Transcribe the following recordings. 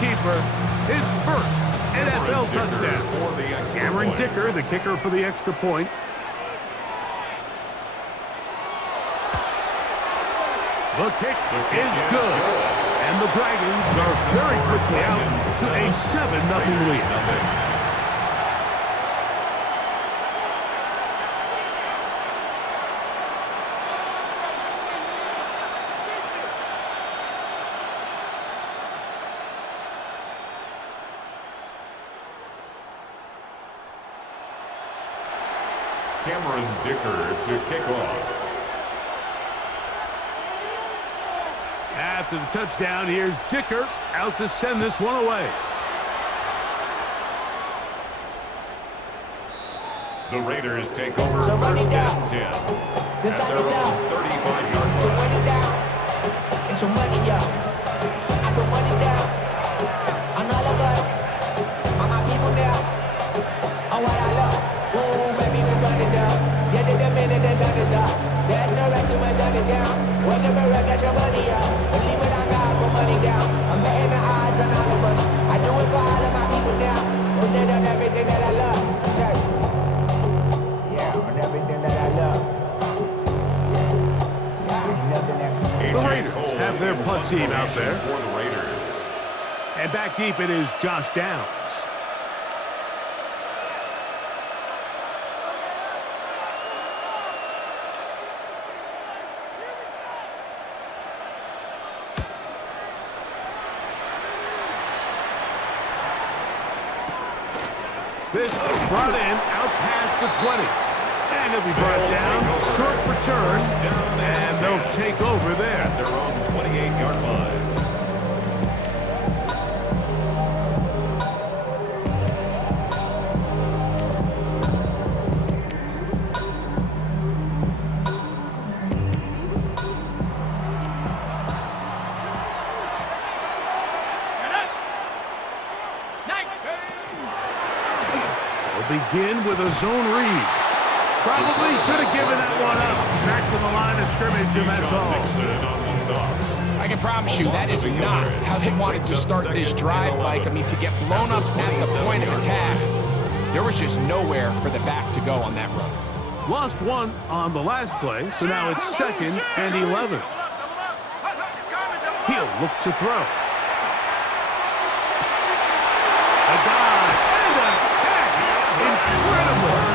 keeper his first NFL touchdown. Cameron Dicker, the kicker for the extra point. The kick is good. And the Dragons are very quickly out to a 7-0 lead. Cameron Dicker to kick off. After the touchdown, here's Dicker out to send this one away. The Raiders take over first and 10. This at their own 35-yard line. To run it down. It's your money, y'all. I put money down on all of us, on my people now, on what I love. Ooh, baby, we run it down. Yeah, the minute the sun is up. There's no rest to my shut it down. Whenever I got your money up, believe it or not, put money down. I'm betting the odds on all of us. I do it for all of my people now. Put it on everything that I love. Check. Yeah, on everything that I love. Yeah, nothing that. The Raiders have their punt team out there. For the Raiders. And back deep it is Josh Downs. This brought in out past the 20. And he'll be brought down. Short return. And they'll take over there. At their own 28-yard line. Begin with a zone read. Probably should have given that one up. Back to the line of scrimmage, and that's all. I can promise you that is not how they wanted to start this drive, Mike. I mean, to get blown up at the point of attack, there was just nowhere for the back to go on that run. Lost one on the last play, so now it's 2nd and 11. He'll look to throw. A dive and a catch. Incredible.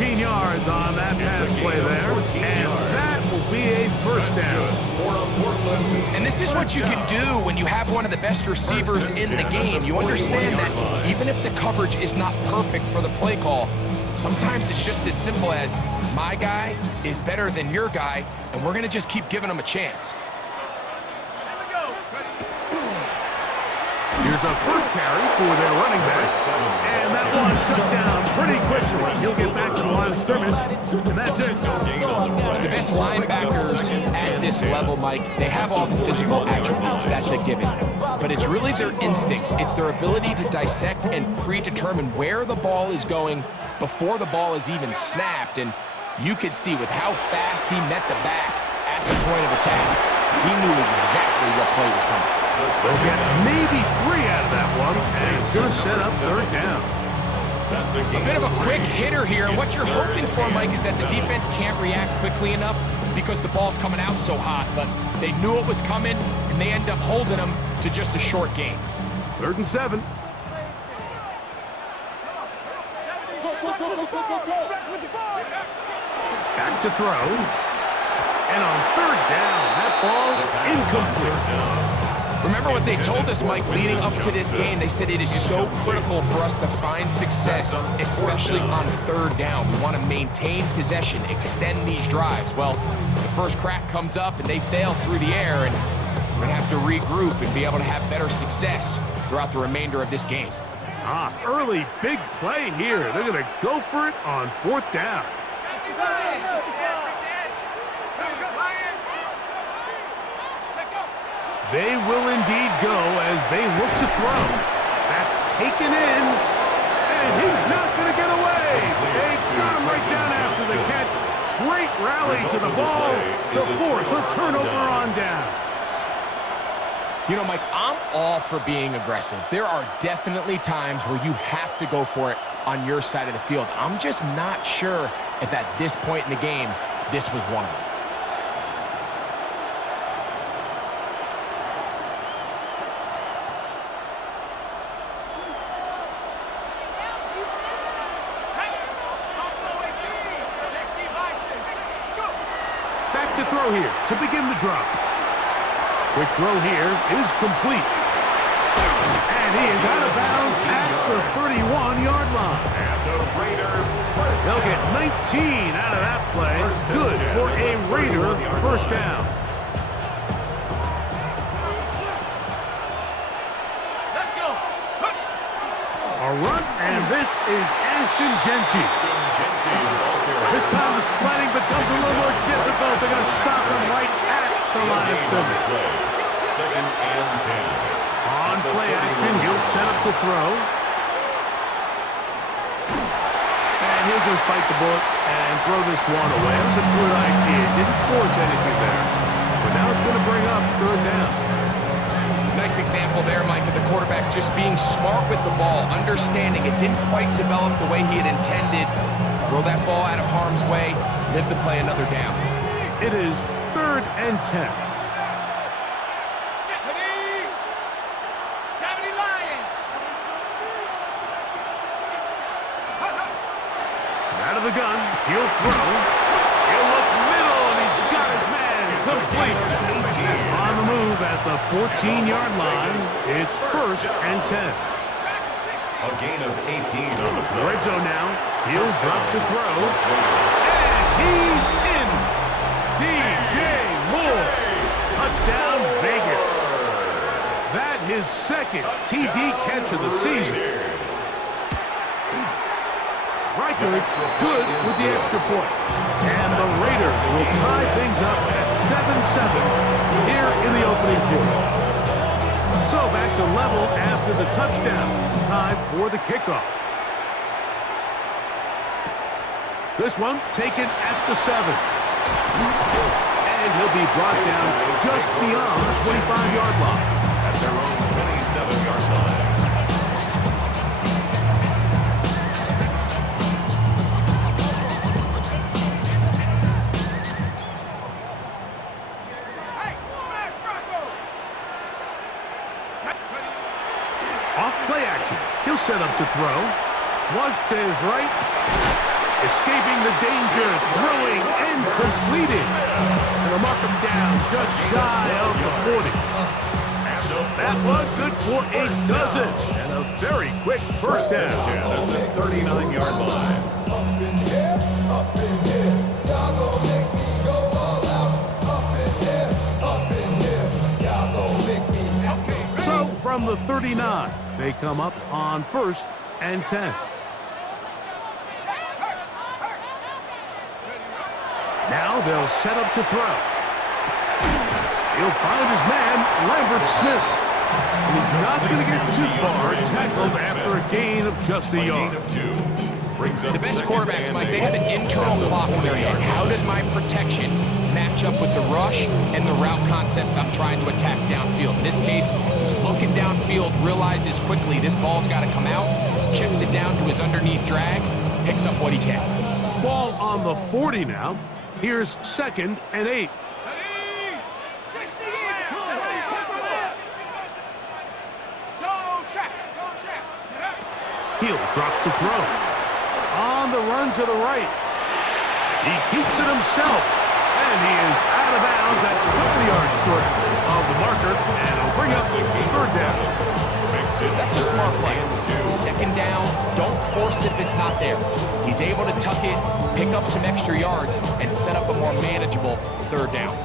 Yards on that pass play there, and that will be a first down. And this is what you can do when you have one of the best receivers in the game. You understand that even if the coverage is not perfect for the play call, sometimes it's just as simple as my guy is better than your guy, and we're going to just keep giving him a chance. Here's a first carry for their running back. And that one shut down pretty quickly. He'll get back to the line of scrimmage, and that's it. The best linebackers at this level, Mike, they have all the physical attributes. That's a given. but it's really their instincts. It's their ability to dissect and predetermine where the ball is going before the ball is even snapped. And you could see with how fast he met the back at the point of attack, he knew exactly what play was coming. They'll get maybe 3 out of that one, and it's going to set up third down. A bit of a quick hitter here, and what you're hoping for, Mike, is that the defense can't react quickly enough because the ball's coming out so hot, but they knew it was coming, and they end up holding them to just a short gain. 3rd and 7. Back to throw. And on 3rd down, that ball incomplete. Remember what they told us, Mike, leading up to this game. They said it is so critical for us to find success, especially on 3rd down. We want to maintain possession, extend these drives. Well, the first crack comes up and they fail through the air, and we're going to have to regroup and be able to have better success throughout the remainder of this game. Early big play here. They're going to go for it on 4th down. They will indeed go as they look to throw. That's taken in, and he's not going to get away. They got him right down after the catch. Great rally to the ball to force a turnover on down. You know, Mike, I'm all for being aggressive. There are definitely times where you have to go for it on your side of the field. I'm just not sure if at this point in the game, this was one of them. To throw here to begin the drop. Quick throw here is complete. And he is out of bounds at the 31-yard line. And the Raider first They'll get down. 19 out of that play. Good for a Raider first down. Let's go. A run, and this is Ashton Genty. This time the sliding becomes a little more difficult. They're going to stop him right at the line of scrimmage. 2nd and 10. On play action, he'll set up to throw. And he'll just bite the bullet and throw this one away. That was a good idea. Didn't force anything there. But now it's going to bring up 3rd down. Nice example there, Mike, of the quarterback just being smart with the ball, understanding it didn't quite develop the way he had intended. Throw that ball out of harm's way, live to play another down. It is 3rd and 10. 70 Lions. Out of the gun, he'll throw. He'll look middle, and he's got his man complete. On the move at the 14-yard line, it's 1st and 10. A gain of 18 on the play. Red zone now. He'll drop to throw. And he's in. DJ Moore. Touchdown, Vegas. That his 2nd TD catch of the season. Reichardt's good with the extra point. And the Raiders will tie things up at 7-7 here in the opening quarter. So back to level after the touchdown. Time for the kickoff. This one taken at the 7. And he'll be brought down just beyond the 25-yard line. At their own 27-yard line. Off play action. He'll set up to throw. Flush to his right. Escaping the danger. Throwing and completing. And they'll mark him down just shy of the 40. That one good for a dozen. And a very quick first down. At the 39-yard line. Up in here, y'all gon' make me go all out. Up in here, y'all gon' make me. So from the 39, they come up on 1st and 10. Now they'll set up to throw. He'll find his man, Lambert Smith. And he's not going to get too far, tackled after a gain of just a yard. The best quarterbacks, Mike, they have an internal clock in their head. How does my protection match up with the rush and the route concept I'm trying to attack downfield? In this case, he's looking downfield, realizes quickly this ball's got to come out, checks it down to his underneath drag, picks up what he can. Ball on the 40 now. Here's 2nd and 8. He'll drop to throw. On the run to the right. He keeps it himself. And he is out of bounds. That's 20 yards short of the marker. And it'll bring up 3rd down. That's a smart play. 2nd down, don't force it if it's not there. He's able to tuck it, pick up some extra yards, and set up a more manageable 3rd down.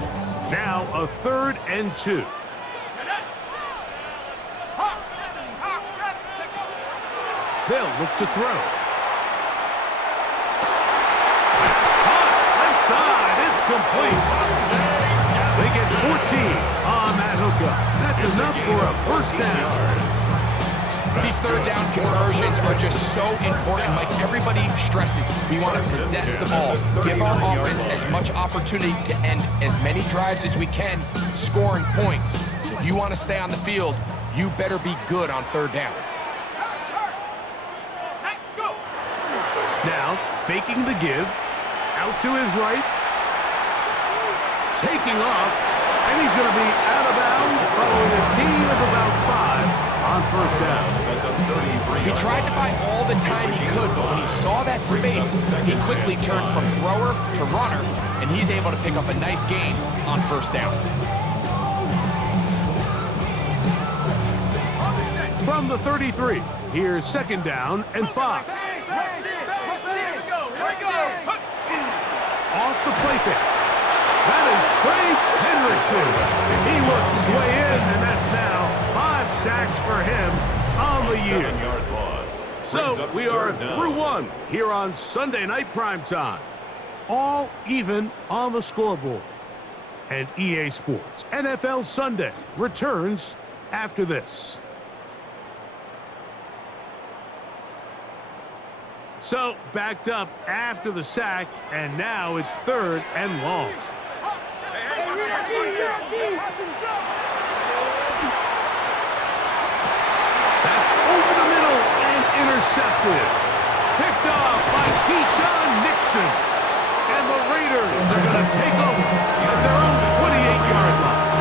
Now a 3rd and 2. They'll look to throw. Left side, it's complete. They get 14 on that hookup. That's enough for a 1st down. These 3rd down conversions are just so important. Like everybody stresses, we want to possess the ball, give our offense as much opportunity to end as many drives as we can, scoring points. So if you want to stay on the field, you better be good on 3rd down. Now, faking the give, out to his right, taking off, and he's going to be out of bounds following a gain of about 5 on 1st down. He tried to buy all the time he could, but when he saw that space, he quickly turned from thrower to runner, and he's able to pick up a nice gain on 1st down. From the 33, here's 2nd down and 5. Off the play pick. That is Trey Hendrickson. He works his way in, and that's now 5 sacks for him on the year. So we are through 1 here on Sunday Night Primetime. All even on the scoreboard. And EA Sports NFL Sunday returns after this. So, backed up after the sack, and now it's 3rd and long. That's over the middle and intercepted. Picked off by Keyshawn Nixon. And the Raiders are going to take over at their own 28-yard line.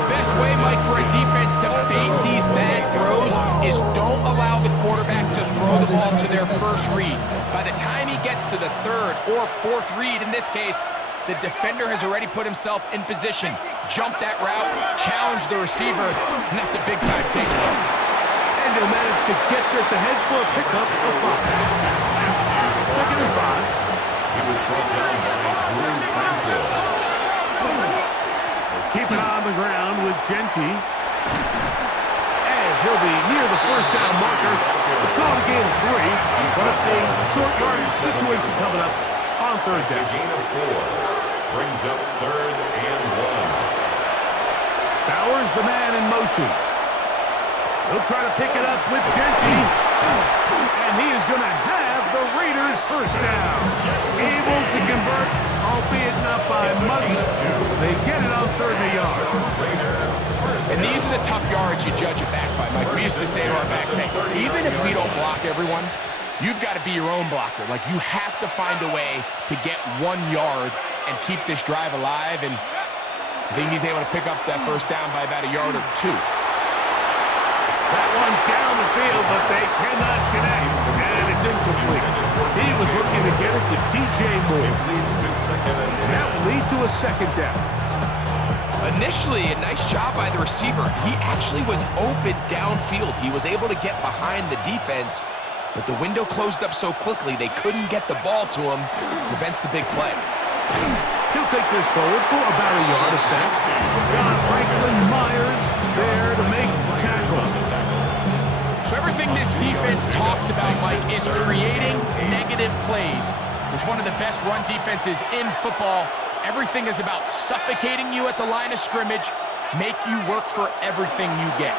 The best way, Mike, for a defense to bait these bad throws is don't allow the quarterback to throw the ball to their 1st read. By the time he gets to the 3rd or 4th read, in this case, the defender has already put himself in position, jumped that route, challenged the receiver, and that's a big-time takeaway. And he'll manage to get this ahead for a pickup of 5. 2nd and 5. He was brought down by Drew Tranquil. Keep it on the ground with Genty. And he'll be near the 1st down marker. It's called a gain of 3, but a short yardage situation coming up on 3rd down. A gain of 4. Brings up 3rd and 1. Bowers the man in motion. He'll try to pick it up with Genty. And he is going to have the Raiders' 1st down. Able to convert, albeit not by much. They get it on 3rd and a yard. And these are the tough yards you judge it back by, Mike. We used to say to our backs, hey, even if we don't block everyone, you've got to be your own blocker. Like, you have to find a way to get 1 yard and keep this drive alive. And I think he's able to pick up that 1st down by about a yard or 2. That one down the field, but they cannot connect. And it's incomplete. He was looking to get it to DJ Moore. It leads to 2nd and 10. That will lead to a 2nd down. Initially, a nice job by the receiver. He actually was open downfield. He was able to get behind the defense, but the window closed up so quickly they couldn't get the ball to him. Prevents the big play. He'll take this forward for about a yard at best. Got Franklin Myers there to make the tackle. So everything this defense talks about, Mike, is creating negative plays. It's one of the best run defenses in football. Everything is about suffocating you at the line of scrimmage, make you work for everything you get.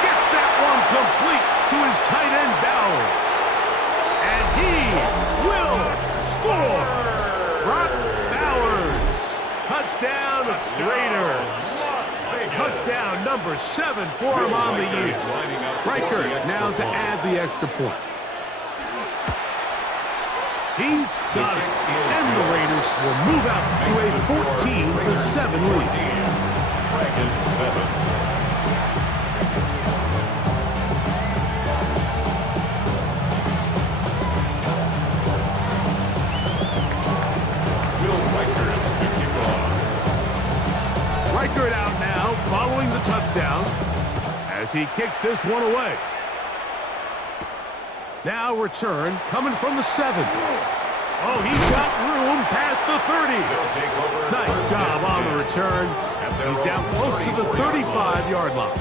Gets that one complete to his tight end Bowers. And he will score. Brock Bowers. Touchdown, Raiders. Touchdown number 7 for him on the year. Riker now to add the extra point. He's got it. And the Raiders will move out to a 14-7 lead. Dragons 7. Riker out now, following the touchdown, as he kicks this one away. Now return, coming from the 7. Oh, he's got room past the 30. Nice job on the return. He's down close to the 35-yard line.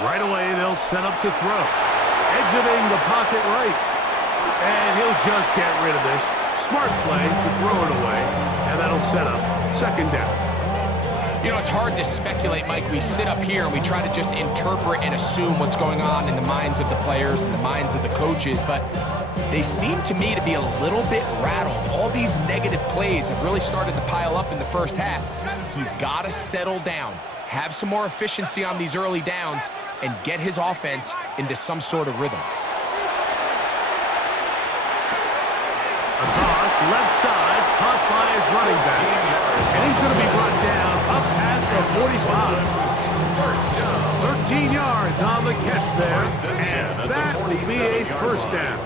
Right away, they'll set up to throw. Exiting the pocket right. And he'll just get rid of this. Smart play to throw it away. And that'll set up second down. You know, it's hard to speculate, Mike. We sit up here and we try to just interpret and assume what's going on in the minds of the players and the minds of the coaches, but they seem to me to be a little bit rattled. All these negative plays have really started to pile up in the first half. He's got to settle down, have some more efficiency on these early downs, and get his offense into some sort of rhythm. A toss, left side, caught by his running back. And he's going to be brought down up past the 45. 13 yards on the catch there. And that will be a first down.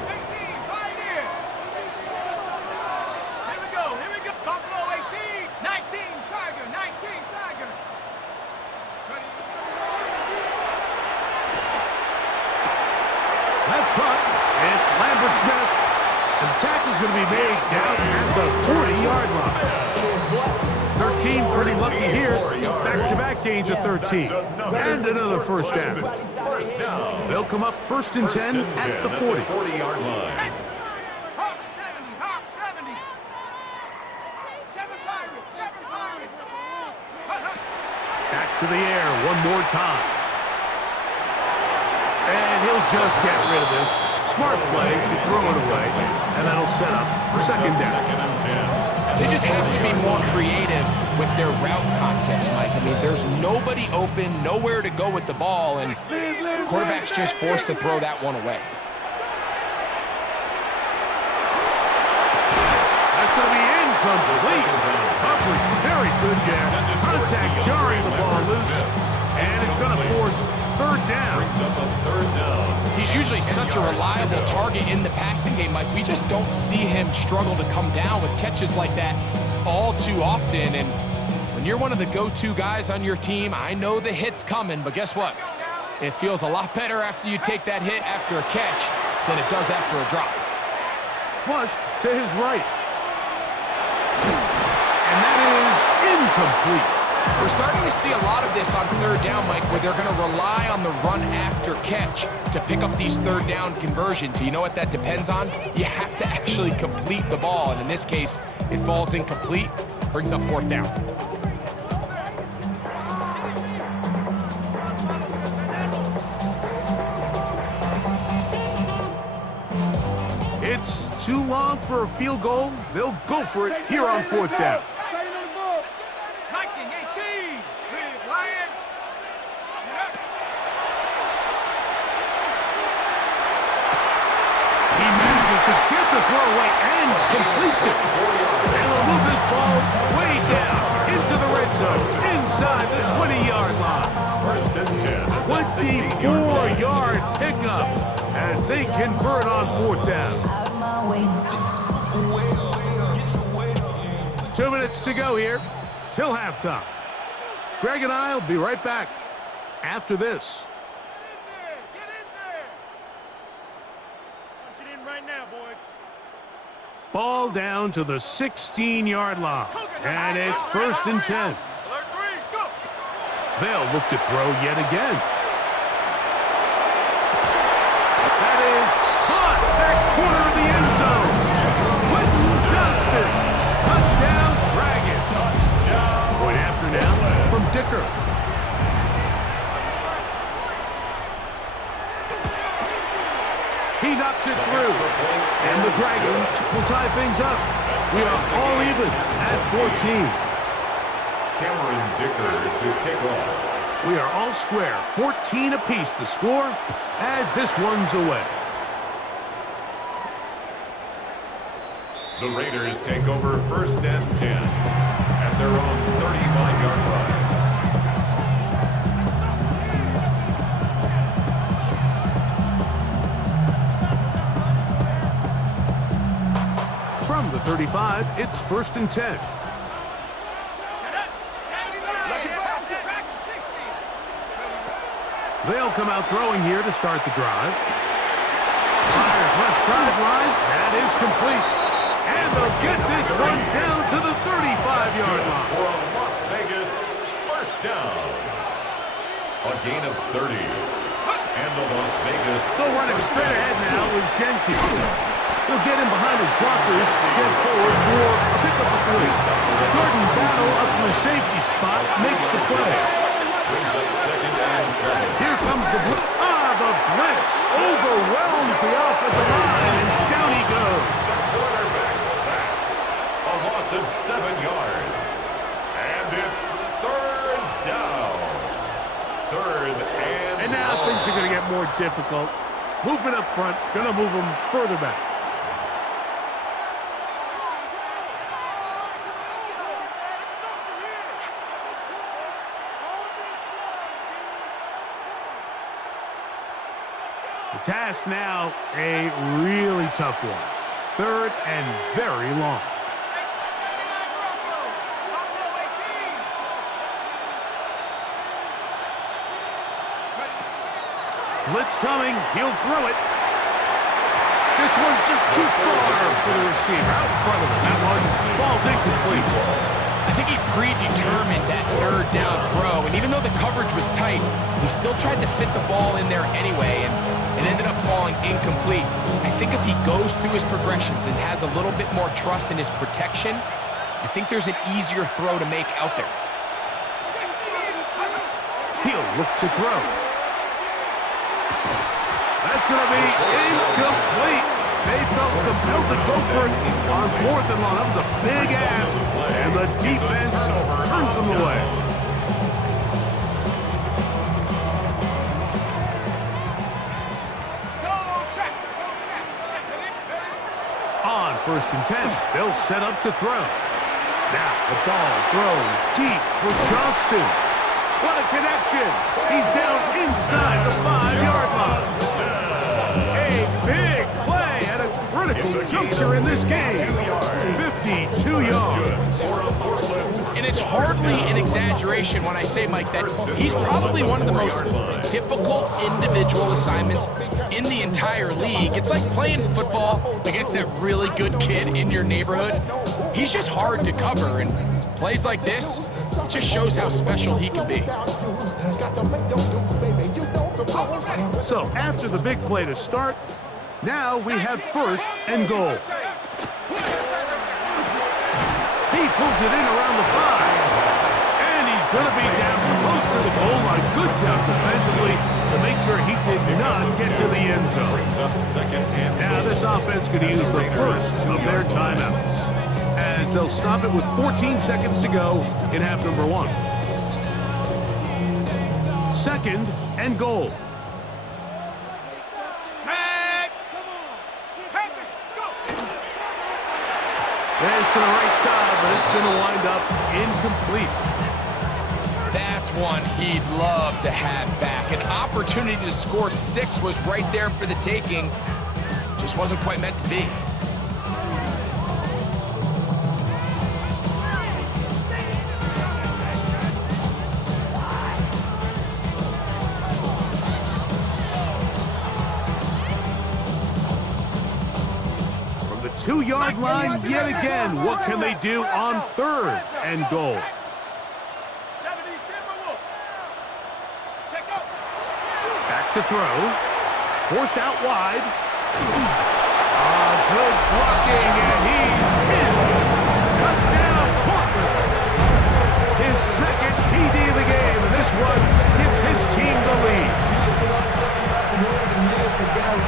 That's caught. It's Lambert Smith. And the tackle's going to be made down at the 40-yard line. 13 pretty lucky here. Back-to-back gains of 13. And another first down. They'll come up 1st and 10 at the 40. 40-yard line. Hawk 70, Hawk 70. 7 Pirates, 7 Pirates. Back to the air one more time. And he'll just get rid of this. Smart play to throw it away. And that'll set up second down. Second and 10. They just have to be more creative with their route concepts, Mike. I mean, there's nobody open, nowhere to go with the ball, and the quarterback's just forced to throw that one away. That's going to be incomplete. Humphrey's very good there. Contact jarring the ball loose. And it's going to force third down. Brings up a third down. He's usually such a reliable target in the passing game, Mike. We just don't see him struggle to come down with catches like that all too often. And when you're one of the go-to guys on your team, I know the hit's coming, but guess what? It feels a lot better after you take that hit after a catch than it does after a drop. Flushed to his right. And that is incomplete. We're starting to see a lot of this on third down, Mike, where they're going to rely on the run after catch to pick up these third down conversions. You know what that depends on? You have to actually complete the ball, and in this case, it falls incomplete, brings up fourth down. It's too long for a field goal. They'll go for it here on fourth down. To get the throw away and completes it. And will move this ball way down into the red zone, inside the 20-yard line. 1st and 10. 24-yard pickup as they convert on fourth down. 2 minutes to go here till halftime. Greg and I will be right back after this. Ball down to the 16-yard line. And it's 1st and 10. They'll look to throw yet again. That is caught back corner of the end zone. Quentin Johnston. Touchdown, Dragons. Point after now from Dicker. He knocks it through. And the Dragons will tie things up. We are all even at 14. Cameron Dicker to kick off. We are all square, 14 apiece the score as this one's away. The Raiders take over 1st and 10 at their own 35-yard line. From the 35, it's 1st and 10. They'll come out throwing here to start the drive. Fires left sideline. That is complete. And they'll get this one down to the 35-yard line. For a Las Vegas 1st down. A gain of 30. And the Las Vegas... They'll run it straight ahead now with Genty. He'll get him behind his blockers to get forward for a pickup of 3. Jordan Battle up from the safety spot makes the play. Brings up 2nd and 7. Here comes the blitz. The blitz overwhelms the offensive line, and down he goes. The quarterback sack. A loss of 7 yards. And it's 3rd down. 3rd and now long. things are going to get more difficult. Movement up front, going to move them further back. The task now, a really tough one. 3rd and very long. Blitz coming. He'll throw it. This one just too far for the receiver. Out in front of him. That one falls incomplete. I think he predetermined that 3rd down throw, and even though the coverage was tight, he still tried to fit the ball in there anyway, and it ended up falling incomplete. I think if he goes through his progressions and has a little bit more trust in his protection, I think there's an easier throw to make out there. He'll look to throw. That's going to be incomplete. They felt compelled to go for it on 4th and long. That was a big ask, and the defense turns them away. On 1st and 10, they'll set up to throw. Now the ball thrown deep for Johnston. What a connection! He's down inside the 5-yard line. A big play at a critical juncture in this game. 52 yards. And it's hardly an exaggeration when I say, Mike, that he's probably one of the most difficult individual assignments in the entire league. It's like playing football against that really good kid in your neighborhood. He's just hard to cover, and plays like this, it just shows how special he can be. So after the big play to start, now we have 1st and goal. He pulls it in around the 5. And he's going to be down close to the goal line. Good job defensively to make sure he did not get to the end zone. Brings up 2nd and Now this offense going to use the first of their timeouts, as they'll stop it with 14 seconds to go in half number 1. 2nd and goal. There's to the right side, but it's going to wind up incomplete. That's one he'd love to have back. An opportunity to score 6 was right there for the taking. Just wasn't quite meant to be. 2-yard line yet again. What can they do on 3rd and goal? Back to throw. Forced out wide. Good blocking, and he's in. Touchdown, Portland. His second TD of the game, and this one gives his team the lead.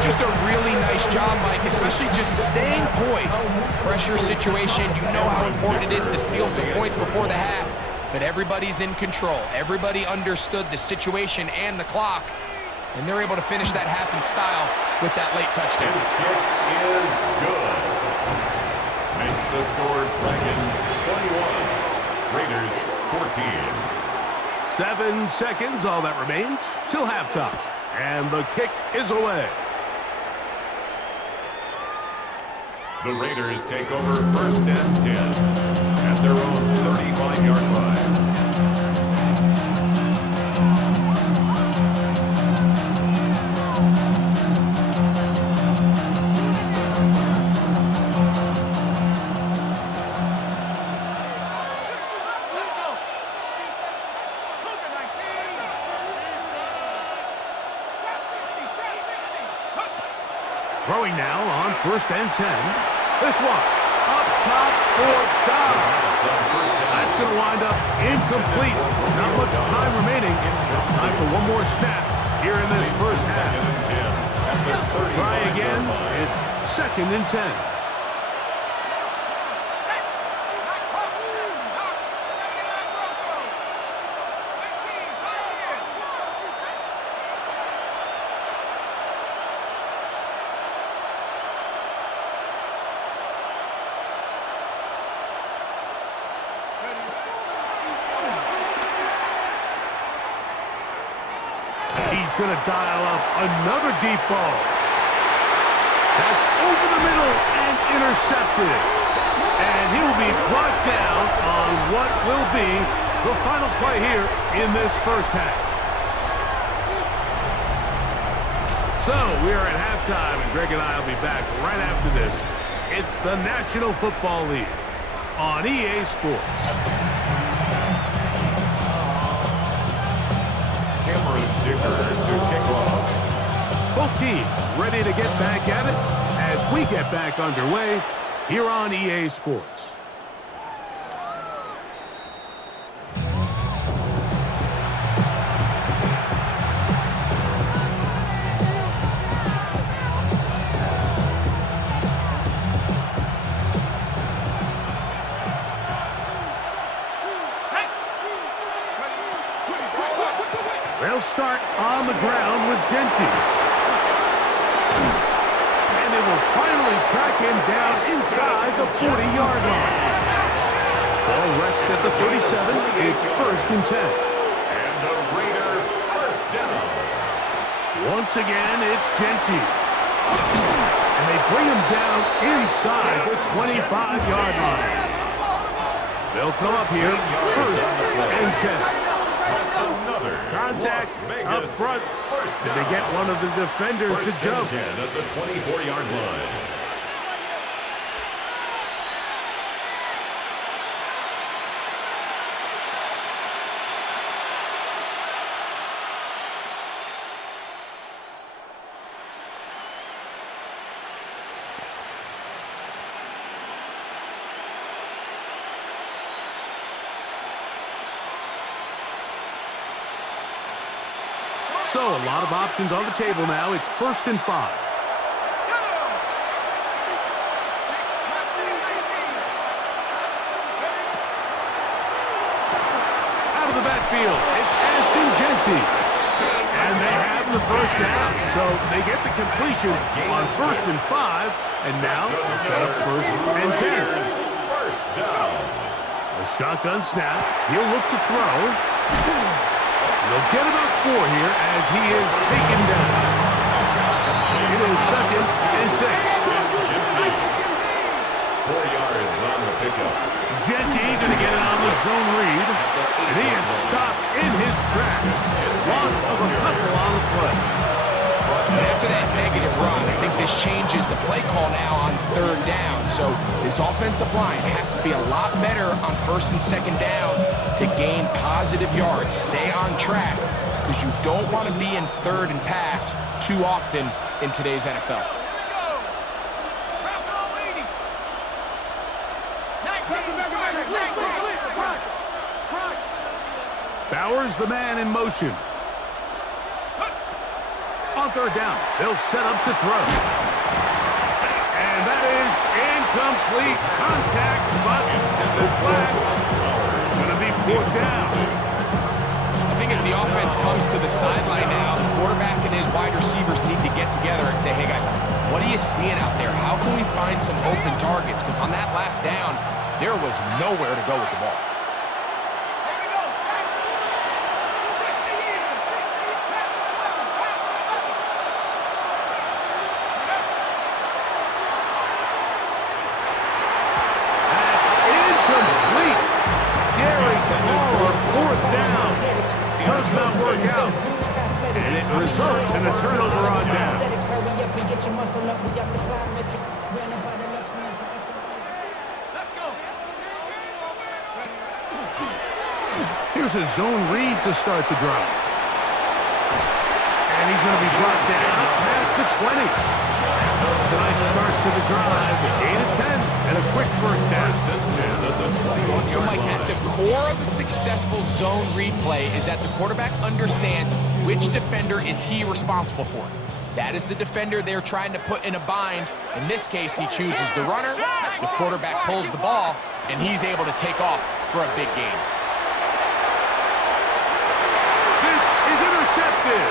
Just a really nice job, Mike, especially just staying poised. Pressure situation, you know how important it is to steal some points before the half, but everybody's in control. Everybody understood the situation and the clock, and they're able to finish that half in style with that late touchdown. His kick is good. Makes the score Dragons 21, Raiders 14. 7 seconds, all that remains, till halftime. And the kick is away. The Raiders take over 1st and 10 at their own 35-yard line. Throwing now on 1st and 10. This one, up top for Dobbs. That's going to wind up incomplete. Not much time remaining. Time for one more snap here in this first half. Try again. It's 2nd and 10. He's going to dial up another deep ball. That's over the middle and intercepted. And he will be brought down on what will be the final play here in this first half. So we are at halftime, and Greg and I will be back right after this. It's the National Football League on EA Sports. To kick off. Both teams ready to get back at it as we get back underway here on EA Sports. They'll start on the ground with Genty. And they will finally track him down inside the 40-yard line. Ball rests at the 37. It's 1st and 10. And the Raider first down. Once again, it's Genty. And they bring him down inside the 25-yard line. They'll come up here 1st and 10. Contact up front. Did they get one of the defenders to jump? 10 at the 24-yard line. So a lot of options on the table now. It's 1st and 5. Out of the backfield, it's Ashton Genty. And they have the first down. So they get the completion on 1st and 5. And now set up 1st and 10. First down. A shotgun snap. He'll look to throw. They'll get about 4 here as he is taken down. It is 2nd and 6. 4 yards on the pickup. Genty going to get it on the zone read. And he is stopped in his tracks. Loss of a couple on the play. And after that negative run, I think this changes the play call now on 3rd down. So this offensive line has to be a lot better on 1st and 2nd down to gain positive yards. Stay on track, because you don't want to be in 3rd and pass too often in today's NFL. Bauer's the man in motion. On 3rd down, they'll set up to throw. And that is incomplete contact, but the flag's going to be 4th down. I think as the offense comes to the sideline now, the quarterback and his wide receivers need to get together and say, hey guys, what are you seeing out there? How can we find some open targets? Because on that last down, there was nowhere to go with the ball. Results in a turnover on down. Here's a zone read to start the drive. And he's going to be brought down past the 20. It's a nice start to the drive. 8 of 10 and a quick 1st down. So, Mike, at the core of a successful zone read play is that the quarterback understands which defender is he responsible for. That is the defender they're trying to put in a bind. In this case, he chooses the runner, the quarterback pulls the ball, and he's able to take off for a big gain. This is intercepted.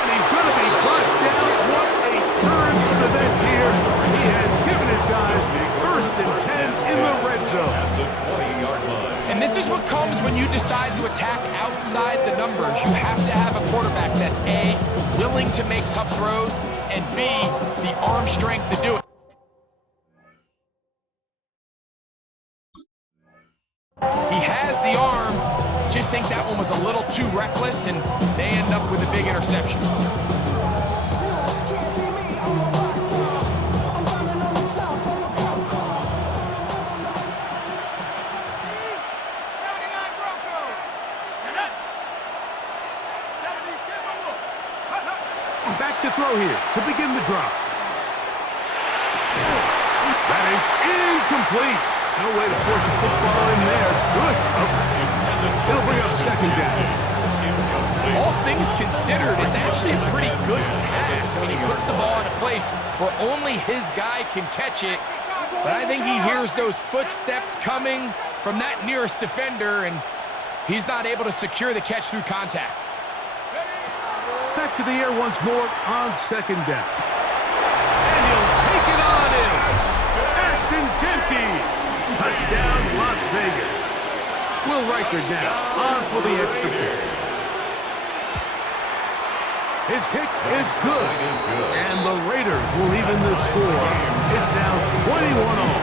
And he's going to be brought down. What a turn for the bench here. He has given his guys 1st and 10 in the red zone. At the 20-yard line. And this is what comes when you decide to attack outside the numbers. You have to have a quarterback that's A, willing to make tough throws, and B, the arm strength to do it. He has the arm, just think that one was a little too reckless, and they end up with a big interception. Back to throw here to begin the drop. That is incomplete. No way to force a football in there. Good coverage. It'll bring up 2nd down. All things considered, it's actually a pretty good pass. I mean, he puts the ball in a place where only his guy can catch it. But I think he hears those footsteps coming from that nearest defender, and he's not able to secure the catch through contact. Back to the air once more on 2nd down. And he'll take it on in. Ashton Genty. Touchdown, Las Vegas. Will Riker now on for the extra point. His kick is good. And the Raiders will even the score. It's now 21-all.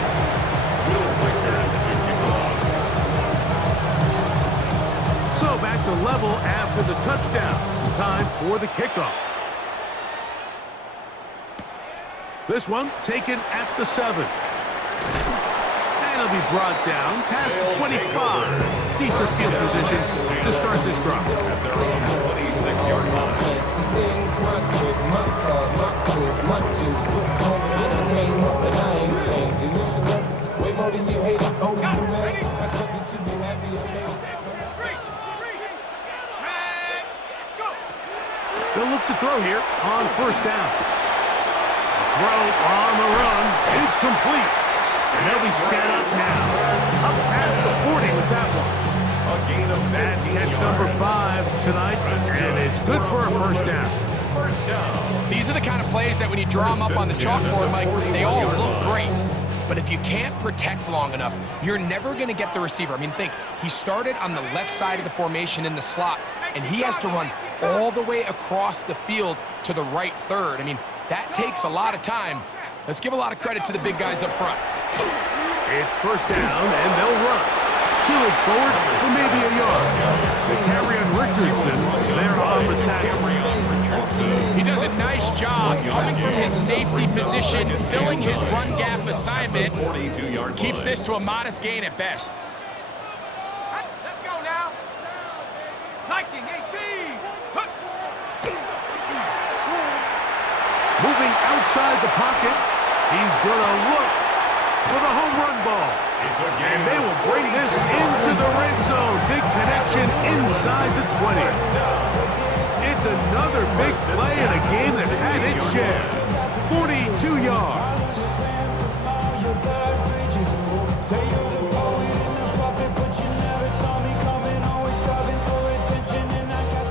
So back to level after the touchdown. Time for the kickoff. This one taken at the 7. And he'll be brought down past the 25. Decent field position to start this drive. At their own 26-yard line. They'll look to throw here on 1st down. Throw on the run is complete. And they'll be set up now. Up past the 40 with that one. That's catch number 5 tonight, and it's good for a 1st down. These are the kind of plays that when you draw them up on the chalkboard, Mike, they all look great. But if you can't protect long enough, you're never going to get the receiver. I mean, think, he started on the left side of the formation in the slot, and he has to run all the way across the field to the right 3rd. I mean, that takes a lot of time. Let's give a lot of credit to the big guys up front. It's 1st down, and they'll run. He'll look forward for maybe a yard. The carry on Richardson there on the tackle. He does a nice job coming from his safety position, filling his run gap assignment. Keeps this to a modest gain at best. Let's go now. Hiking 18. Moving outside the pocket, he's going to look for the home run ball. And they will bring this into the red zone. Big connection inside the 20. It's another big play in a game that's had its share. 42 yards.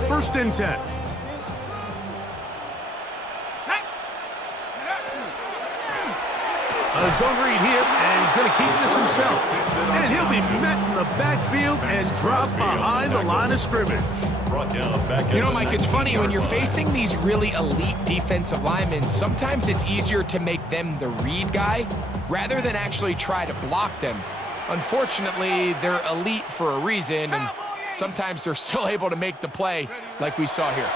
First and 10. A zone read here, and he's going to keep this himself. And he'll be met in the backfield and dropped behind the line of scrimmage. You know, Mike, it's funny, when you're facing these really elite defensive linemen, sometimes it's easier to make them the read guy rather than actually try to block them. Unfortunately, they're elite for a reason, and sometimes they're still able to make the play like we saw here.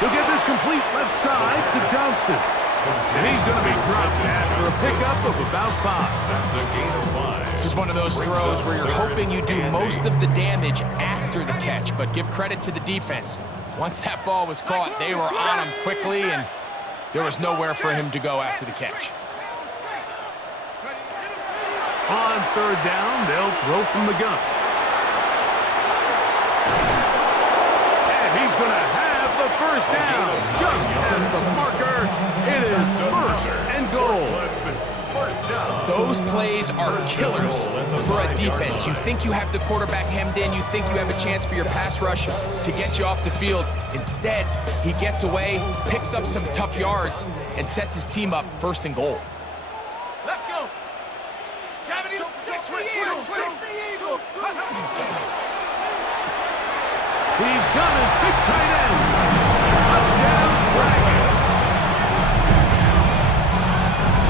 He'll get this complete left side to Johnston. And he's going to be dropped after a pickup of about 5. That's a gain of 5. This is one of those throws where you're hoping you do most of the damage after the catch, but give credit to the defense. Once that ball was caught, they were on him quickly, and there was nowhere for him to go after the catch. On third down, they'll throw from the gun. And he's going to have the first down. Just past the marker, it is first and goal. Those plays are killers for a defense. You think you have the quarterback hemmed in. You think you have a chance for your pass rush to get you off the field. Instead, he gets away, picks up some tough yards, and sets his team up first and goal. Let's go. 70, 60 Eagles, 60 Eagles. He's got his big tight end. Touchdown, Dragons.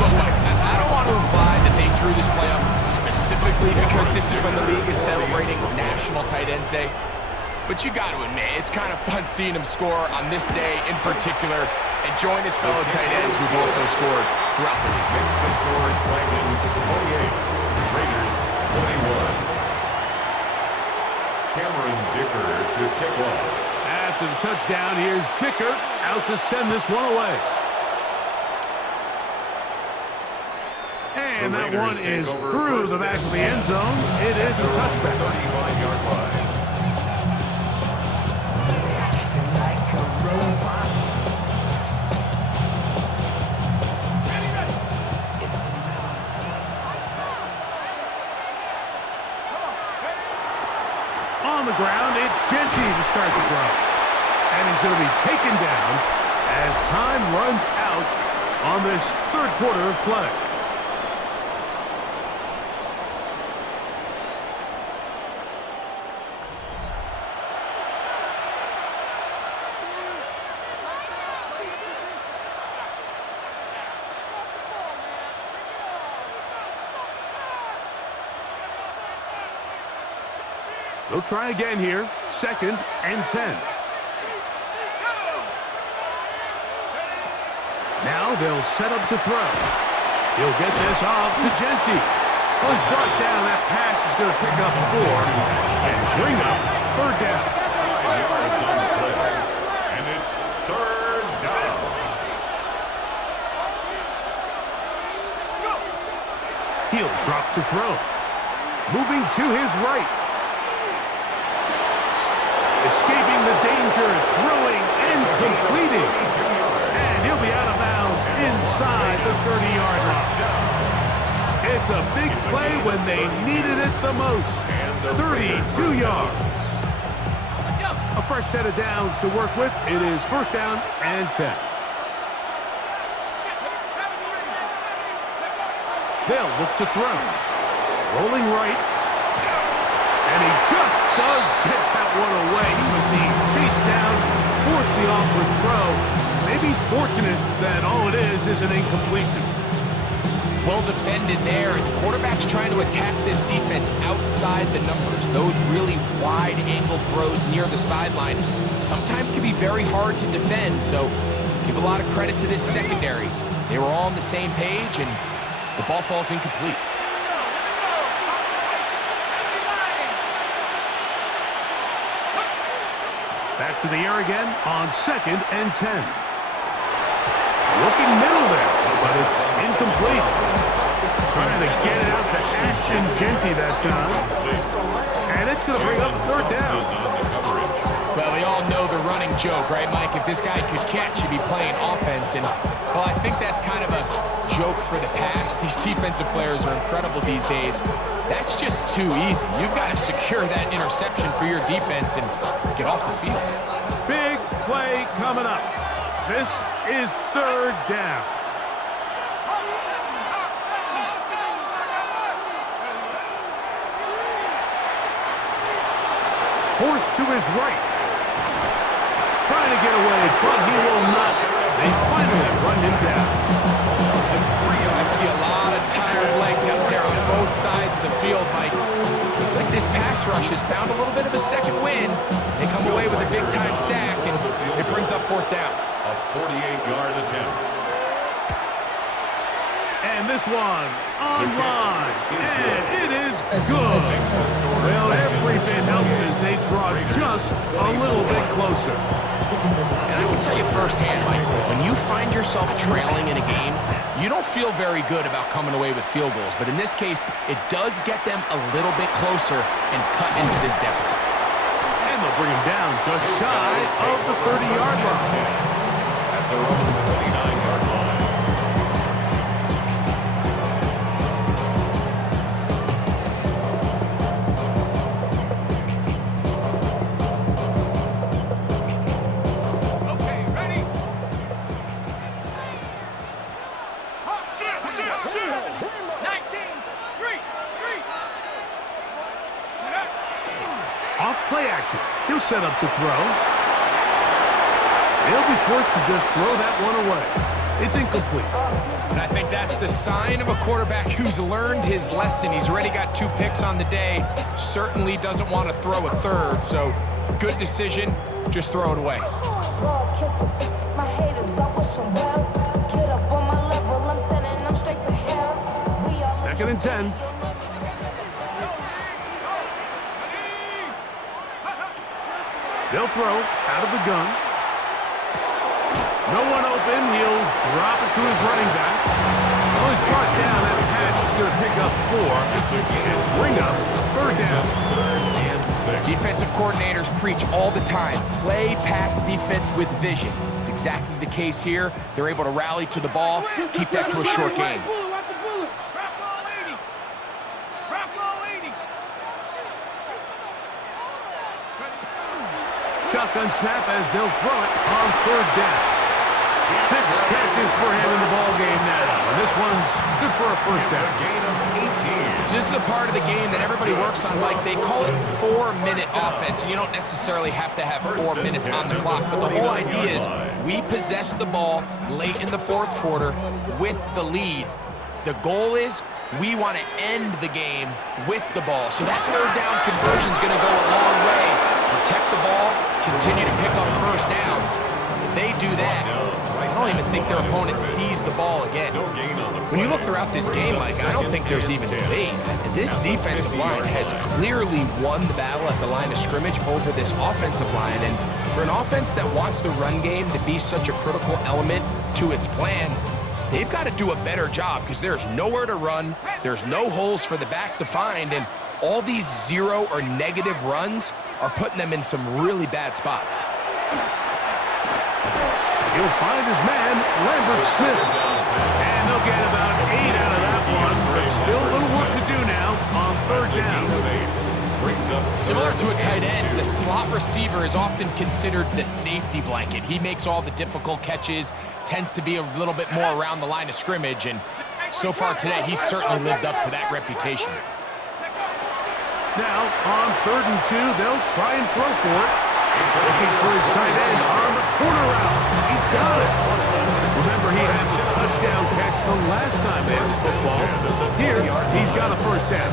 Look, Mike, I don't want to imply that they drew this play up specifically because this is when the league is celebrating National Tight Ends Day. But you got to admit, it's kind of fun seeing him score on this day in particular and join his fellow tight ends who've also scored throughout the league. Makes the score Dragons 28, Raiders 21. Cameron Dicker to kick off. After the touchdown, here's Dicker out to send this one away. And that one is through the back of the end zone. It is a touchback. 35-yard line. On the ground, it's Genty to start the drive. And he's going to be taken down as time runs out on this third quarter of play. They'll try again here. Second and 10. Now they'll set up to throw. He'll get this off to Genty. Who's brought down. That pass is going to pick up 4 and bring up third down. 5 yards on the play. And it's third down. He'll drop to throw. Moving to his right. Escaping the danger, throwing and completing. And he'll be out of bounds inside the 30-yard line. It's a big play when they needed it the most. 32 yards. A fresh set of downs to work with. It is first down and 10. They'll look to throw. Rolling right. And he just does get that one away. He was being chased down, forced the awkward throw. Maybe he's fortunate that all it is an incompletion. Well defended there. The quarterback's trying to attack this defense outside the numbers. Those really wide angle throws near the sideline sometimes can be very hard to defend, so give a lot of credit to this secondary. They were all on the same page, and the ball falls incomplete. Back to the air again on 2nd and 10. Looking middle there, but it's incomplete. Trying to get it out to Ashton Genty that time. And it's going to bring up a 3rd down. Well, we all know the running joke, right, Mike? If this guy could catch, he'd be playing offense. And, well, I think that's kind of a joke for the past. These defensive players are incredible these days. That's just too easy. You've got to secure that interception for your defense and get off the field. Big play coming up. This is 3rd down. Forced to his right. Trying to get away, but he will not. They finally run him down. I see a lot of tired legs out there on both sides of the field, Mike. Looks like this pass rush has found a little bit of a second wind. They come away with a big-time sack, and it brings up 4th down. A 48-yard attempt. And this one online, and it is good. Well, everything helps as they draw just a little bit closer. And I can tell you firsthand, Mike, when you find yourself trailing in a game, you don't feel very good about coming away with field goals. But in this case, it does get them a little bit closer and cut into this deficit. And they'll bring him down just shy of the 30-yard line. At their own 29-yard line. Okay, ready? 19, 3. Off play action. He'll set up to throw. He'll be forced to just throw that one away. It's incomplete. And I think that's the sign of a quarterback who's learned his lesson. He's already got 2 picks on the day. Certainly doesn't want to throw a 3rd, so good decision. Just throw it away. My haters, I wish them well. Get up on my level, I'm sending them straight to hell. 2nd and 10. They'll throw out of the gun. No one open. He'll drop it to his running back. Well, he's brought down. That pass is going to pick up 4 and bring up 3rd down. 3rd and 6. Defensive coordinators preach all the time, play pass defense with vision. It's exactly the case here. They're able to rally to the ball, keep that to a short game. Shotgun snap as they'll throw it on 3rd down. 6 catches for him in the ball game now. And this one's good for a 1st down. Gain of 18. This is the part of the game that everybody works on, Mike. They call it 4-minute offense, and you don't necessarily have to have 4 minutes on the clock. But the whole idea is we possess the ball late in the 4th quarter with the lead. The goal is we want to end the game with the ball. So that 3rd down conversion is going to go a long way. Protect the ball, continue to pick up 1st downs. If they do that, I don't even think their opponent sees the ball again. When you look throughout this game, Mike, I don't think there's even debate. This defensive line has clearly won the battle at the line of scrimmage over this offensive line. And for an offense that wants the run game to be such a critical element to its plan, they've got to do a better job because there's nowhere to run, there's no holes for the back to find, and all these 0 or negative runs are putting them in some really bad spots. He'll find his man, Lambert Smith. And they'll get about 8 out of that one, but still a little work to do now on 3rd down. Similar to a tight end, the slot receiver is often considered the safety blanket. He makes all the difficult catches, tends to be a little bit more around the line of scrimmage, and so far today, he's certainly lived up to that reputation. Now, on 3rd and 2, they'll try and throw for it. Looking for his tight end on the corner route. He's got it. Remember, he had the touchdown catch the last time they had the football. Here, he's got a first down.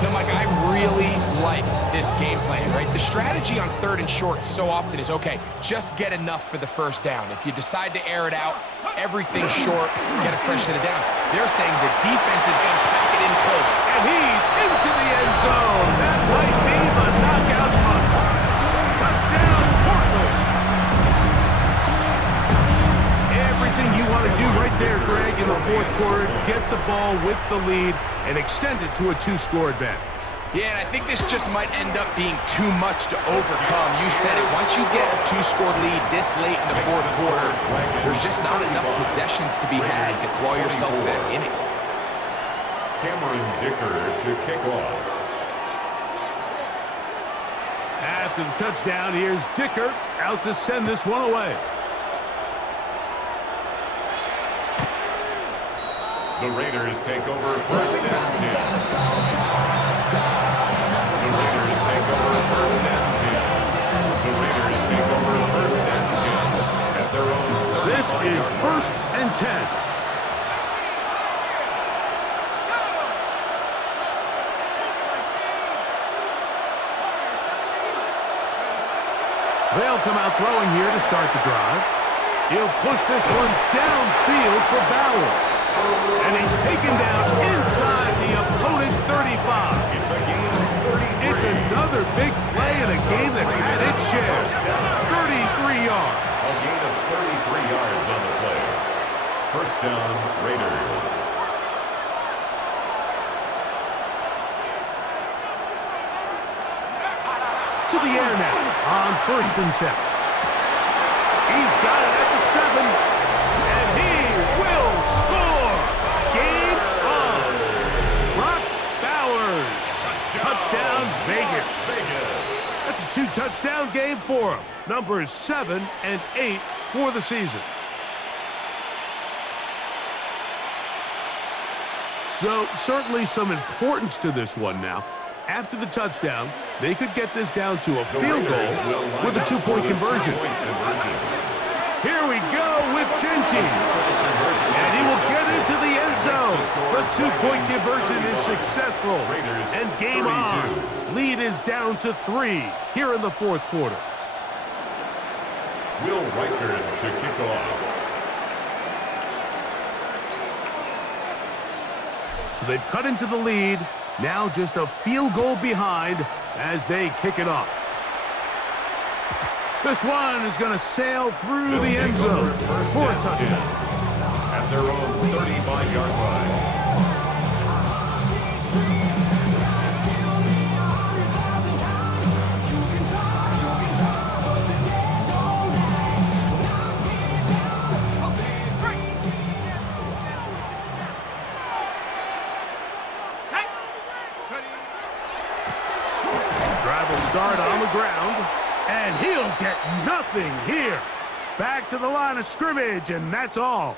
You know, Mike, I really like this game plan, right? The strategy on 3rd and short so often is, okay, just get enough for the first down. If you decide to air it out, everything short, get a fresh set of downs. They're saying the defense is going to pack it in close. And he's into the end zone. That might be the knockout punch. Touchdown, Portland. Everything you want to do right there, Greg, in the fourth quarter, get the ball with the lead and extend it to a 2-score advantage. Yeah, and I think this just might end up being too much to overcome. You said it. Once you get a 2-score lead this late in the fourth quarter, there's just not enough possessions to be had to claw yourself back in it. Cameron Dicker to kick off. After the touchdown, here's Dicker out to send this one away. The Raiders take over first and 10. The Raiders take over first and 10. The Raiders take over first and 10 at their own 35. This is first and 10. They'll come out throwing here to start the drive. He'll push this one downfield for Bowers. And he's taken down inside the opponent's 35. It's a gain of 33. It's another big play in a game that's had its share. 33 yards. A gain of 33 yards on the play. First down, Raiders. To the air now on first and 10. He's got it at the 7. And he will score. Game on. Brock Bowers. Touchdown Vegas. That's a 2-touchdown game for him. Numbers 7 and 8 for the season. So certainly some importance to this one now. After the touchdown, they could get this down to a field goal with a 2-point conversion. Here we go with Genty. And he will get into the end zone. The 2-point conversion is successful. And game on. Lead is down to 3 here in the fourth quarter. Will Riker to kick off. So they've cut into the lead. Now just a field goal behind as they kick it off. This one is going to sail through the end zone for a touchdown. At their own 35-yard line. Start on the ground, and he'll get nothing here. Back to the line of scrimmage, and that's all.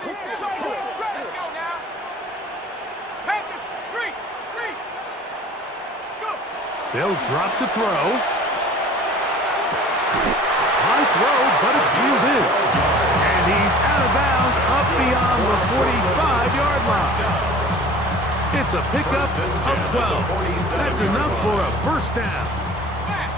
Let's go now. Panthers, street. Go. They'll drop to throw. High throw, but it's reeled in. And he's out of bounds up beyond the 45-yard line. It's a pickup of 12. That's enough for a first down. Smash.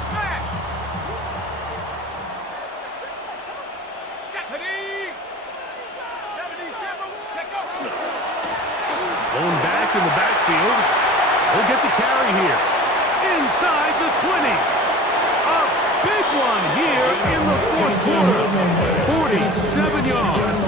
Going back in the backfield. He'll get the carry here. Inside the 20. A big one here in the fourth quarter. 47 yards.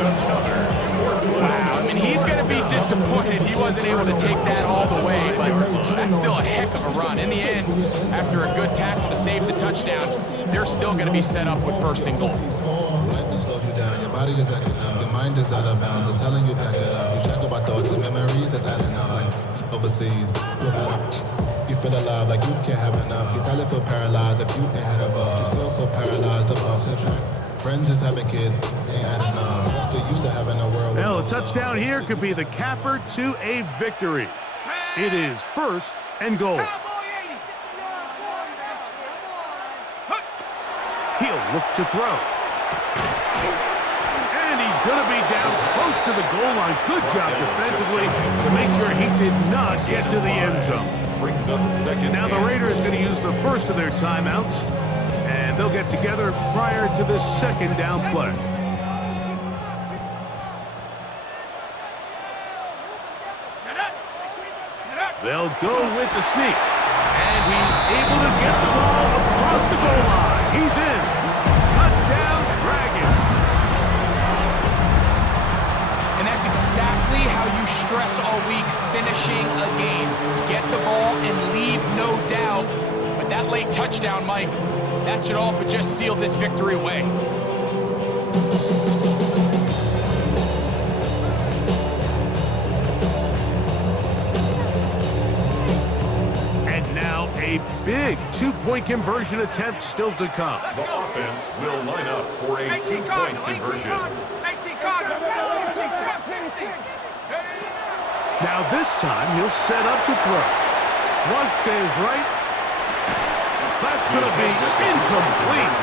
Wow, I mean, he's going to be disappointed he wasn't able to take that all the way, but that's still a heck of a run. In the end, after a good tackle to save the touchdown, they're still going to be set up with first and goal. Life slows you down, your body is acting up, your mind is out of bounds, it's telling you pack it up. You check about thoughts and memories that's adding up, like overseas, without You feel alive like you can't have enough. You probably feel paralyzed if you ain't had a bug. You still feel paralyzed above the track. Friends is having kids, ain't had enough. What's the use of having a world? Well, a touchdown here could be the capper to a victory. It is 1st and goal. He'll look to throw. And he's going to be down close to the goal line. Good job defensively to make sure he did not get to the end zone. Brings up second. Now the Raiders going to use the first of their timeouts, and they'll get together prior to the second down play. They'll go with the sneak. And he's able to get the ball across the goal line. He's in. Touchdown, Dragons. And that's exactly how you stress all week finishing a game. Get the ball and leave no doubt. But that late touchdown, Mike, that should all but just seal this victory away. A big two-point conversion attempt still to come. The offense will line up for a two-point conversion. Now this time he'll set up to throw. Flush to his right. That's going to be incomplete.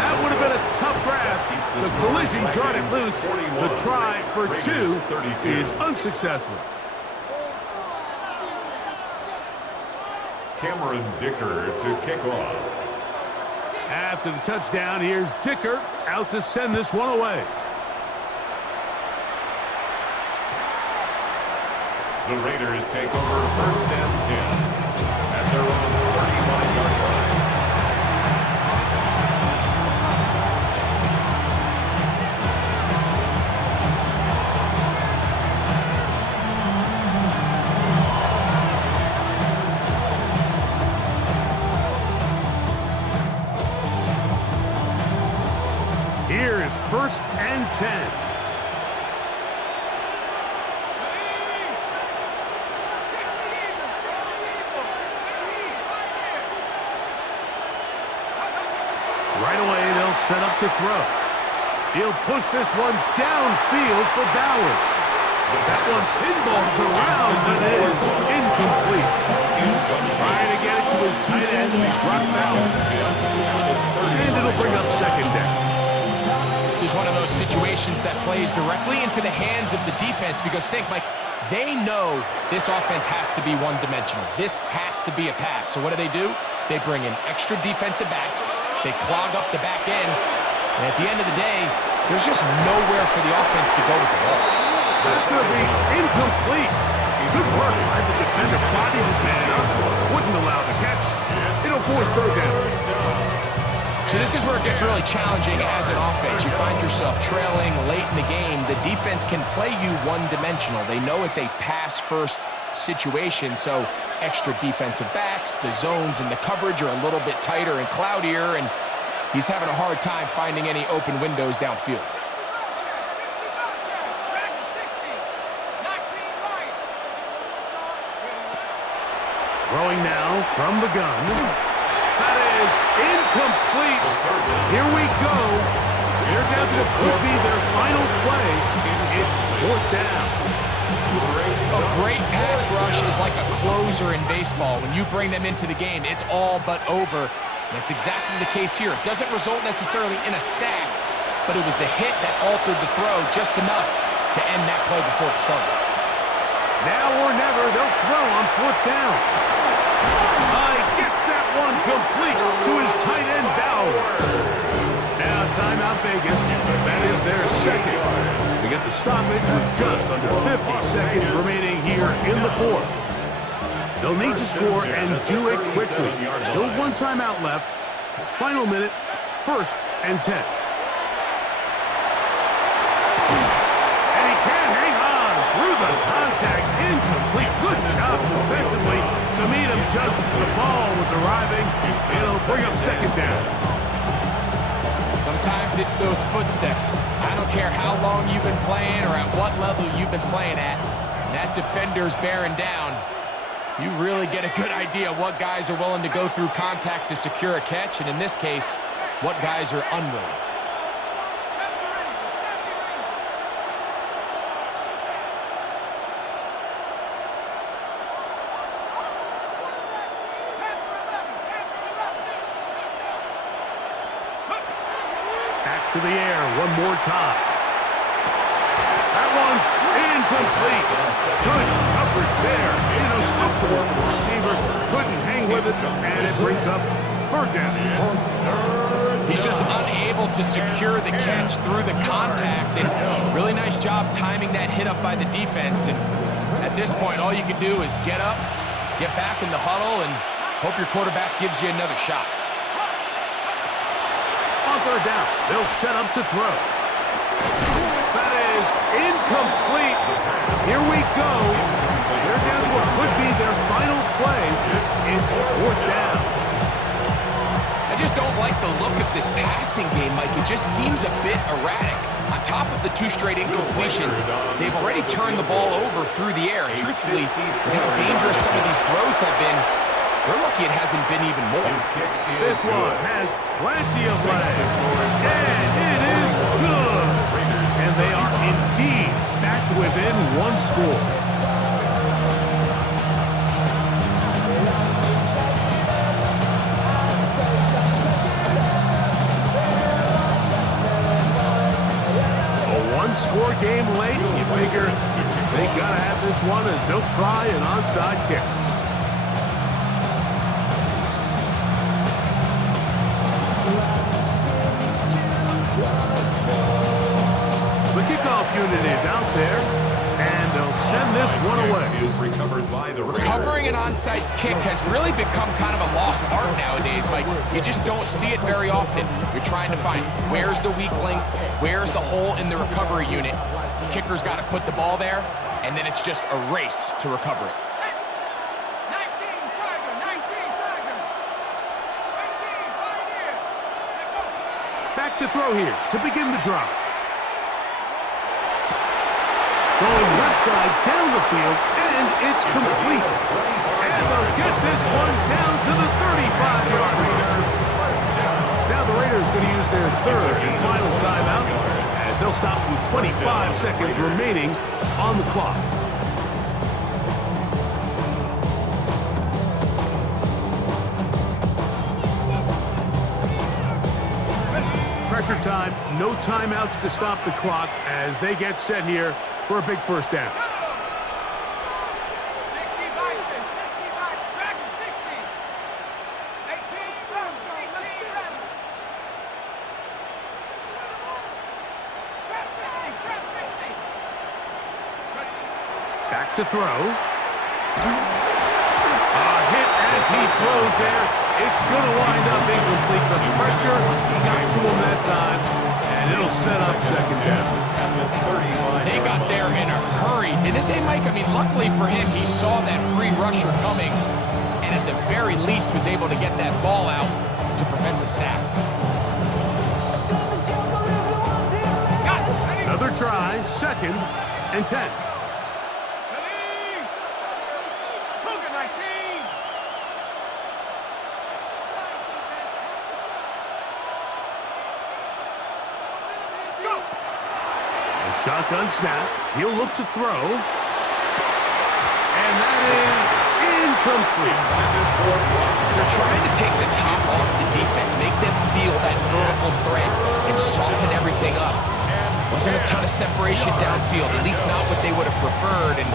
That would have been a tough grab. The collision jarred it loose. The try for 2 is unsuccessful. Cameron Dicker to kick off. After the touchdown, here's Dicker out to send this one away. The Raiders take over 1st and 10 at their own 35-yard line. Here is 1st and 10. Right away, they'll set up to throw. He'll push this one downfield for Bowers. That one pinballs around, but it is incomplete. Trying to get it to his tight end, he drops out. And it'll bring up 2nd down. This is one of those situations that plays directly into the hands of the defense because think, Mike, they know this offense has to be one-dimensional. This has to be a pass. So what do? They bring in extra defensive backs. They clog up the back end. And at the end of the day, there's just nowhere for the offense to go with the ball. That's going to be incomplete. Good work by the defender. Body was man up. Wouldn't allow the catch. It'll force 3rd down. So this is where it gets really challenging as an offense. You find yourself trailing late in the game. The defense can play you one-dimensional. They know it's a pass-first situation, so extra defensive backs, the zones and the coverage are a little bit tighter and cloudier, and he's having a hard time finding any open windows downfield. Throwing now from the gun. That is incomplete. Here we go. They're down to what could be their final play. It's 4th down. A great pass rush is like a closer in baseball. When you bring them into the game, it's all but over. That's exactly the case here. It doesn't result necessarily in a sack, but it was the hit that altered the throw just enough to end that play before it started. Now or never, they'll throw on 4th down. Gets that one complete to his tight end, Bowers. Now timeout Vegas. That is their 2nd. We get the stoppage with just under 50 seconds remaining here in the 4th. They'll need to score and do it quickly. Still 1 timeout left. Final minute, 1st and 10. And he can't hang on through the contact. Incomplete. Good job defensively to meet him just as the ball was arriving. It'll bring up 2nd down. Sometimes it's those footsteps. I don't care how long you've been playing or at what level you've been playing at. That defender's bearing down. You really get a good idea what guys are willing to go through contact to secure a catch, and in this case, what guys are unwilling. Back to the air one more time. That one's incomplete. Good coverage there. Uncomfortable for the receiver. Couldn't hang with it, and it brings up third down. He's just unable to secure the catch through the contact, and really nice job timing that hit up by the defense. And at this point, all you can do is get up, get back in the huddle, and hope your quarterback gives you another shot. On third down, they'll set up to throw. That is incomplete. Here we go. They're down to what could be their final play. It's fourth down. I just don't like the look of this passing game, Mike. It just seems a bit erratic. On top of the 2 straight incompletions, they've already turned the ball over through the air. Truthfully, with how dangerous some of these throws have been, they're lucky it hasn't been even more. This one has plenty of legs, and it is good. And they are indeed back within 1 score. Score game late, you figure they gotta have this one as they'll try an onside kick. The kickoff unit is out there, and they'll send this one away. Recovering an onside kick has really become kind of a lost art nowadays, Mike. You just don't see it very often. You're trying to find where's the weak link, where's the hole in the recovery unit. Kicker's got to put the ball there, and then it's just a race to recover it. 19 Tiger, 19 Tiger. 18 Pioneer. Back to throw here to begin the drive. Going left side down the field, and it's complete. And they'll get this one down to the 35-yard line. Now the Raiders going to use their third and final timeout as they'll stop with 25 seconds remaining on the clock. Pressure time, no timeouts to stop the clock as they get set here for a big first down. 60 Bison, 60 by Dragon, 60. 18 Rebel, 18 Rebel. Trap 60, trap 60. Back to throw. A hit as he throws there. It's going to wind up incomplete. The pressure got to him that time, and it'll set up second down. They got there in a hurry, didn't they, Mike? I mean, luckily for him, he saw that free rusher coming, and at the very least was able to get that ball out to prevent the sack. Another try, second and 10. Ready? Cougar 19. Go. A shotgun snap. He'll look to throw. And that is incomplete. They're trying to take the top off the defense, make them feel that vertical threat, and soften everything up. Wasn't a ton of separation downfield, at least not what they would have preferred, and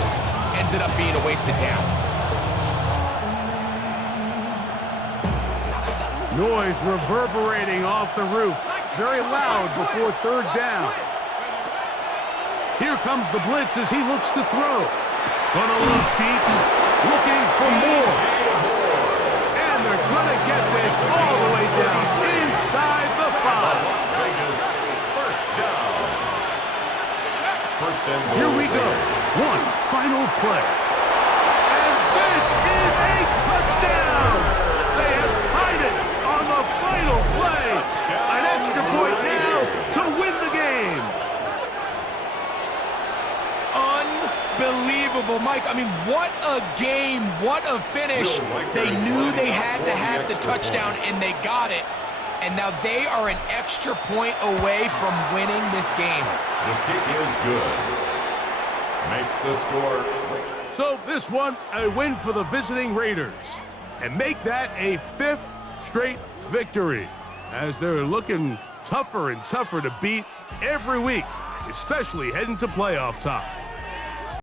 ends it up being a wasted down. Noise reverberating off the roof. Very loud before third down. Here comes the blitz as he looks to throw. Gonna look deep, looking for more. And they're gonna get this all the way down inside the 5. Here we go. One final play. And this is a touchdown! They have tied it on the final play. An extra point now to win the game. Unbelievable, Mike. I mean, what a game, what a finish. They knew they had to have the touchdown, and they got it. And now they are an extra point away from winning this game. The kick is good. Makes the score. So this one, a win for the visiting Raiders. And make that a 5th straight victory, as they're looking tougher and tougher to beat every week, especially heading to playoff time.